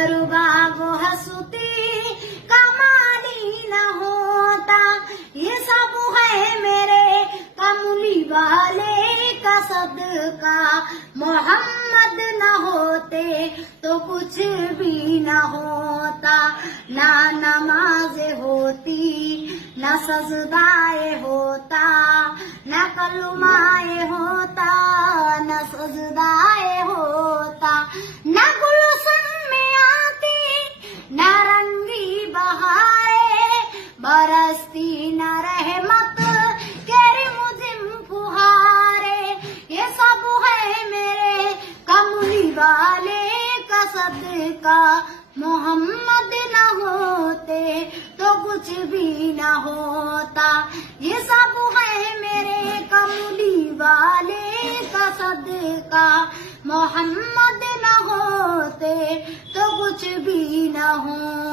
अगर बागो हंसती कमाली न होता, ये सब है मेरे कमली वाले का सदका। मोहम्मद न होते तो कुछ भी न होता, ना नमाज होती न सजदाए होता, न कलमाए होता न सजदाए होता, न गुलशन में आती न रंगी बहारे, बरसती न रहमत केरी मुझिम फुहारे। ये सब है मेरे कमली वाले का सदका। मोहम्मद न होते तो कुछ भी न होता, ये सब है मेरे कमली वाले का सदका। मोहम्मद न होते तो कुछ भी न हो।